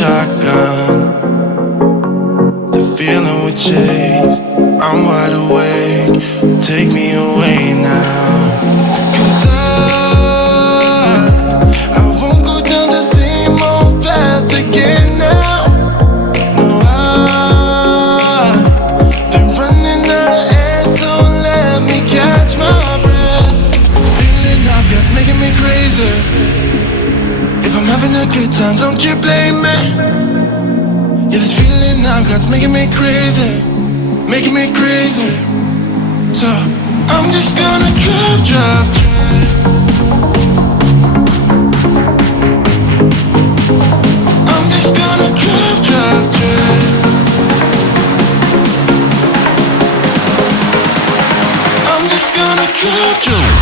shotgun. The feeling we chase, I'm wide awake. Take me away now. 'Cause I won't go down the same old path again now. No, I've been running out of air, so let me catch my breath. Feeling I've got's making me crazy. If I'm having a good time, don't you blame me. Yeah, this feeling I've got's making me crazy, making me crazy. So I'm just gonna drive, drive, drive. I'm just gonna drive, drive, drive. I'm just gonna drive, drive.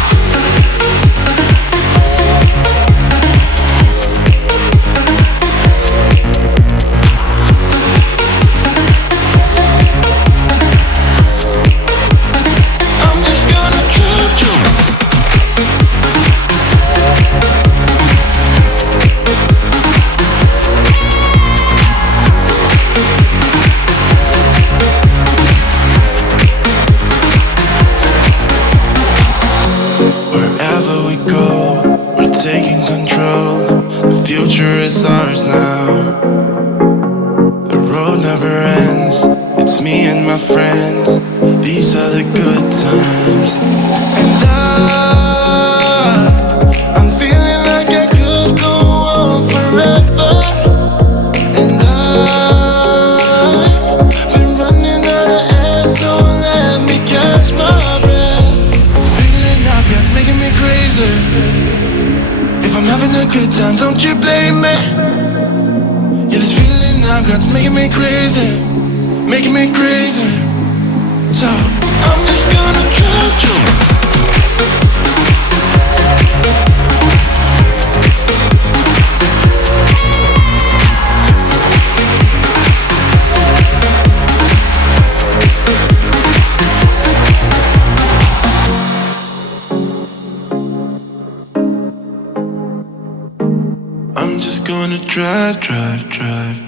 I'm just gonna drive, drive, drive.